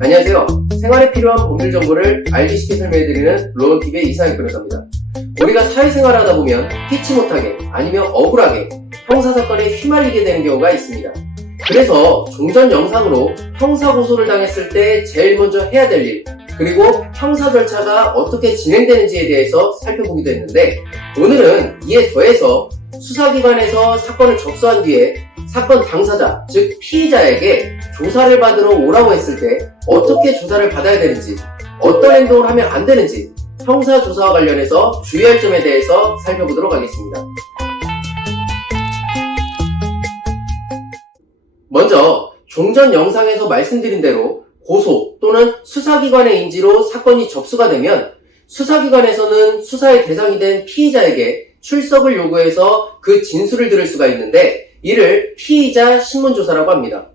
안녕하세요. 생활에 필요한 법률 정보를 알기 쉽게 설명해드리는 로원TV의 이상익 변호사입니다. 우리가 사회생활을 하다 보면 피치 못하게 아니면 억울하게 형사사건에 휘말리게 되는 경우가 있습니다. 그래서 종전 영상으로 형사고소를 당했을 때 제일 먼저 해야 될 일, 그리고 형사 절차가 어떻게 진행되는지에 대해서 살펴보기도 했는데, 오늘은 이에 더해서 수사기관에서 사건을 접수한 뒤에 사건 당사자, 즉 피의자에게 조사를 받으러 오라고 했을 때 어떻게 조사를 받아야 되는지, 어떤 행동을 하면 안 되는지 형사조사와 관련해서 주의할 점에 대해서 살펴보도록 하겠습니다. 먼저 종전 영상에서 말씀드린 대로 고소 또는 수사기관의 인지로 사건이 접수가 되면 수사기관에서는 수사의 대상이 된 피의자에게 출석을 요구해서 그 진술을 들을 수가 있는데, 이를 피의자 신문조사라고 합니다.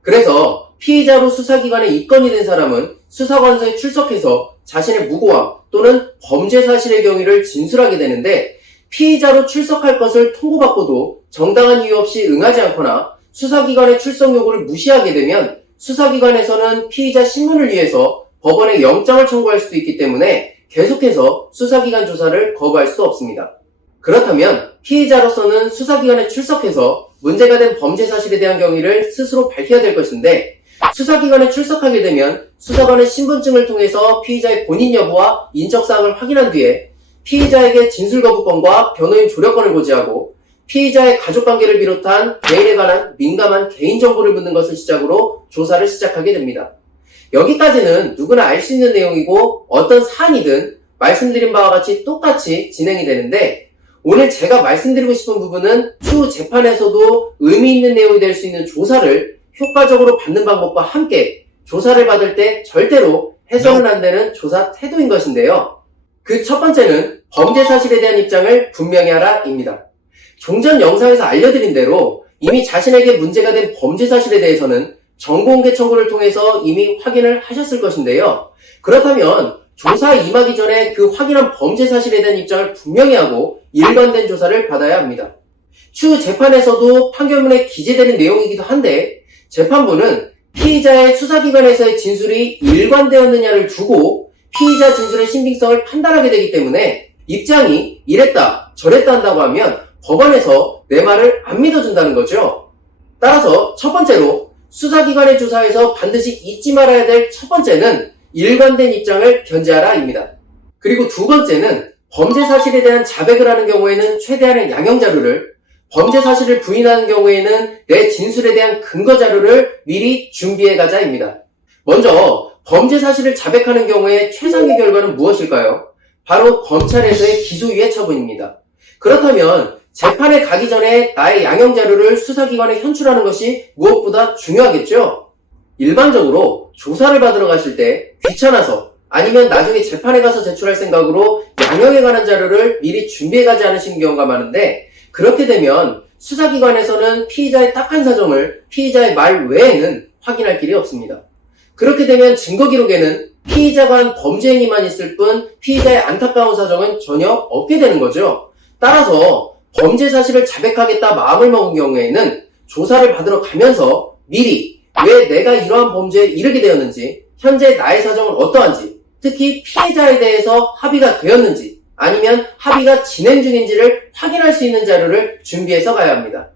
그래서 피의자로 수사기관에 입건이 된 사람은 수사관서에 출석해서 자신의 무고함 또는 범죄 사실의 경위를 진술하게 되는데, 피의자로 출석할 것을 통보받고도 정당한 이유 없이 응하지 않거나 수사기관의 출석 요구를 무시하게 되면 수사기관에서는 피의자 신문을 위해서 법원에 영장을 청구할 수도 있기 때문에 계속해서 수사기관 조사를 거부할 수 없습니다. 그렇다면 피의자로서는 수사기관에 출석해서 문제가 된 범죄 사실에 대한 경위를 스스로 밝혀야 될 것인데, 수사기관에 출석하게 되면 수사관의 신분증을 통해서 피의자의 본인 여부와 인적사항을 확인한 뒤에 피의자에게 진술거부권과 변호인 조력권을 고지하고 피의자의 가족관계를 비롯한 개인에 관한 민감한 개인정보를 묻는 것을 시작으로 조사를 시작하게 됩니다. 여기까지는 누구나 알 수 있는 내용이고 어떤 사안이든 말씀드린 바와 같이 똑같이 진행이 되는데, 오늘 제가 말씀드리고 싶은 부분은 추후 재판에서도 의미 있는 내용이 될 수 있는 조사를 효과적으로 받는 방법과 함께 조사를 받을 때 절대로 해서는 안 되는 조사 태도인 것인데요. 그 첫 번째는 범죄 사실에 대한 입장을 분명히 하라입니다. 종전 영상에서 알려드린 대로 이미 자신에게 문제가 된 범죄 사실에 대해서는 정보공개 청구를 통해서 이미 확인을 하셨을 것인데요. 그렇다면 조사에 임하기 전에 그 확인한 범죄 사실에 대한 입장을 분명히 하고 일관된 조사를 받아야 합니다. 추후 재판에서도 판결문에 기재되는 내용이기도 한데, 재판부는 피의자의 수사기관에서의 진술이 일관되었느냐를 두고 피의자 진술의 신빙성을 판단하게 되기 때문에 입장이 이랬다 저랬다 한다고 하면 법원에서 내 말을 안 믿어준다는 거죠. 따라서 첫 번째로 수사기관의 조사에서 반드시 잊지 말아야 될 첫 번째는 일관된 입장을 견지하라입니다. 그리고 두 번째는 범죄 사실에 대한 자백을 하는 경우에는 최대한의 양형 자료를, 범죄 사실을 부인하는 경우에는 내 진술에 대한 근거 자료를 미리 준비해 가자입니다. 먼저 범죄 사실을 자백하는 경우에 최상의 결과는 무엇일까요? 바로 검찰에서의 기소유예 처분입니다. 그렇다면 재판에 가기 전에 나의 양형 자료를 수사기관에 현출하는 것이 무엇보다 중요하겠죠? 일반적으로 조사를 받으러 가실 때 귀찮아서 아니면 나중에 재판에 가서 제출할 생각으로 양형에 관한 자료를 미리 준비해 가지 않으시는 경우가 많은데, 그렇게 되면 수사기관에서는 피의자의 딱한 사정을 피의자의 말 외에는 확인할 길이 없습니다. 그렇게 되면 증거기록에는 피의자가 한 범죄 행위만 있을 뿐 피의자의 안타까운 사정은 전혀 없게 되는 거죠. 따라서 범죄 사실을 자백하겠다 마음을 먹은 경우에는 조사를 받으러 가면서 미리 왜 내가 이러한 범죄에 이르게 되었는지, 현재 나의 사정은 어떠한지, 특히 피해자에 대해서 합의가 되었는지 아니면 합의가 진행 중인지를 확인할 수 있는 자료를 준비해서 가야 합니다.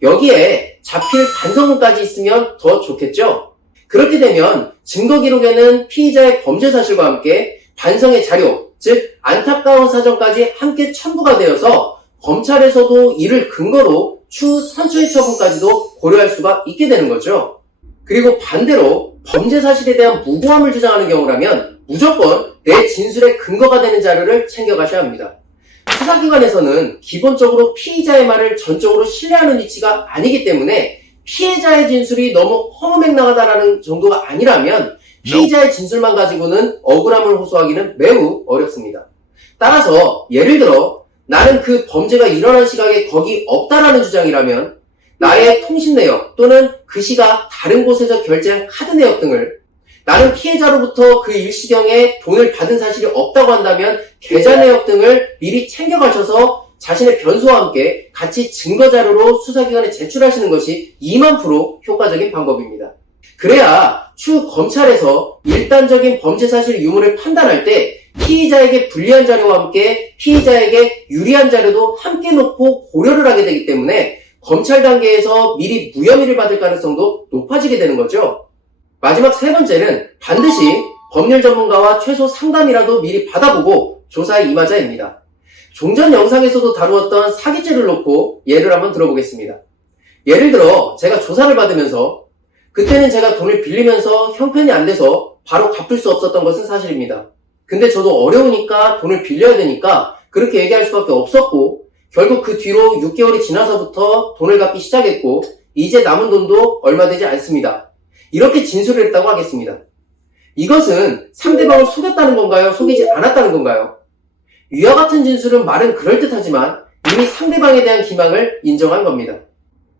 여기에 자필 반성문까지 있으면 더 좋겠죠? 그렇게 되면 증거기록에는 피의자의 범죄 사실과 함께 반성의 자료, 즉 안타까운 사정까지 함께 첨부가 되어서 검찰에서도 이를 근거로 추후 선처의 처분까지도 고려할 수가 있게 되는 거죠. 그리고 반대로 범죄 사실에 대한 무고함을 주장하는 경우라면 무조건 내 진술의 근거가 되는 자료를 챙겨가셔야 합니다. 수사기관에서는 기본적으로 피의자의 말을 전적으로 신뢰하는 위치가 아니기 때문에 피해자의 진술이 너무 허무맹랑하다라는 정도가 아니라면 피의자의 진술만 가지고는 억울함을 호소하기는 매우 어렵습니다. 따라서 예를 들어 나는 그 범죄가 일어난 시각에 거기 없다라는 주장이라면 나의 통신 내역 또는 그 시각 다른 곳에서 결제한 카드 내역 등을 나는 피해자로부터 그 일시경에 돈을 받은 사실이 없다고 한다면 계좌 내역 등을 미리 챙겨가셔서 자신의 변소와 함께 같이 증거자료로 수사기관에 제출하시는 것이 2만% 효과적인 방법입니다. 그래야 추후 검찰에서 일단적인 범죄 사실 유무를 판단할 때 피의자에게 불리한 자료와 함께 피의자에게 유리한 자료도 함께 놓고 고려를 하게 되기 때문에 검찰 단계에서 미리 무혐의를 받을 가능성도 높아지게 되는 거죠. 마지막 세 번째는 반드시 법률 전문가와 최소 상담이라도 미리 받아보고 조사에 임하자입니다. 종전 영상에서도 다루었던 사기죄를 놓고 예를 한번 들어보겠습니다. 예를 들어 제가 조사를 받으면서 그때는 제가 돈을 빌리면서 형편이 안 돼서 바로 갚을 수 없었던 것은 사실입니다. 근데 저도 어려우니까 돈을 빌려야 되니까 그렇게 얘기할 수밖에 없었고 결국 그 뒤로 6개월이 지나서부터 돈을 갚기 시작했고 이제 남은 돈도 얼마 되지 않습니다. 이렇게 진술을 했다고 하겠습니다. 이것은 상대방을 속였다는 건가요? 속이지 않았다는 건가요? 위와 같은 진술은 말은 그럴듯하지만 이미 상대방에 대한 기망을 인정한 겁니다.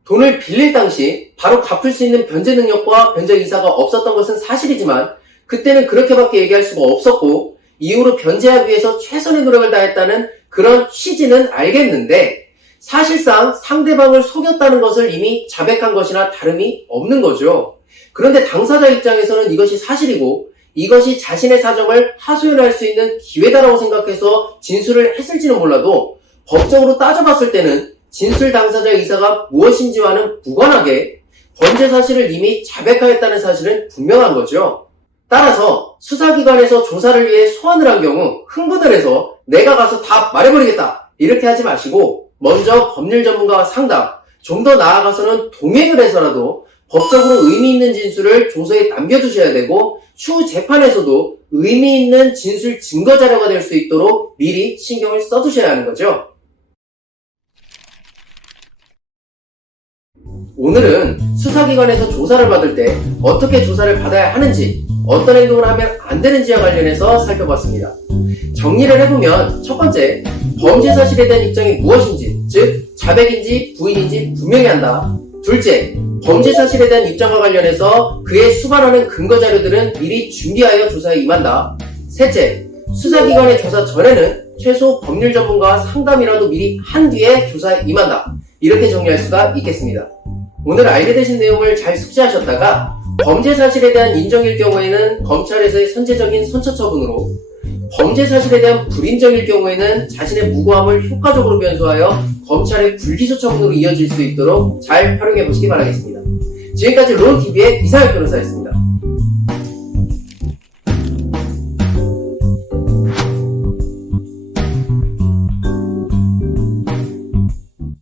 돈을 빌릴 당시 바로 갚을 수 있는 변제 능력과 변제 의사가 없었던 것은 사실이지만 그때는 그렇게밖에 얘기할 수가 없었고 이후로 변제하기 위해서 최선의 노력을 다했다는 그런 취지는 알겠는데 사실상 상대방을 속였다는 것을 이미 자백한 것이나 다름이 없는 거죠. 그런데 당사자 입장에서는 이것이 사실이고 이것이 자신의 사정을 하소연할 수 있는 기회다라고 생각해서 진술을 했을지는 몰라도 법적으로 따져봤을 때는 진술 당사자의 의사가 무엇인지와는 무관하게 범죄 사실을 이미 자백하였다는 사실은 분명한 거죠. 따라서 수사기관에서 조사를 위해 소환을 한 경우 흥분을 해서 내가 가서 다 말해버리겠다 이렇게 하지 마시고 먼저 법률 전문가와 상담, 좀 더 나아가서는 동행을 해서라도 법적으로 의미 있는 진술을 조서에 남겨두셔야 되고 추후 재판에서도 의미 있는 진술 증거 자료가 될 수 있도록 미리 신경을 써두셔야 하는 거죠. 오늘은 수사기관에서 조사를 받을 때 어떻게 조사를 받아야 하는지 어떤 행동을 하면 안 되는지와 관련해서 살펴봤습니다. 정리를 해보면 첫 번째, 범죄 사실에 대한 입장이 무엇인지, 즉 자백인지 부인인지 분명히 한다. 둘째, 범죄 사실에 대한 입장과 관련해서 그에 수반하는 근거 자료들은 미리 준비하여 조사에 임한다. 셋째, 수사기관의 조사 전에는 최소 법률 전문가와 상담이라도 미리 한 뒤에 조사에 임한다. 이렇게 정리할 수가 있겠습니다. 오늘 알게 되신 내용을 잘 숙지하셨다가 범죄 사실에 대한 인정일 경우에는 검찰에서의 선제적인 선처 처분으로 범죄 사실에 대한 불인정일 경우에는 자신의 무고함을 효과적으로 변소하여 검찰의 불기소 처분으로 이어질 수 있도록 잘 활용해 보시기 바라겠습니다. 지금까지 론TV의 이상혁 변호사였습니다.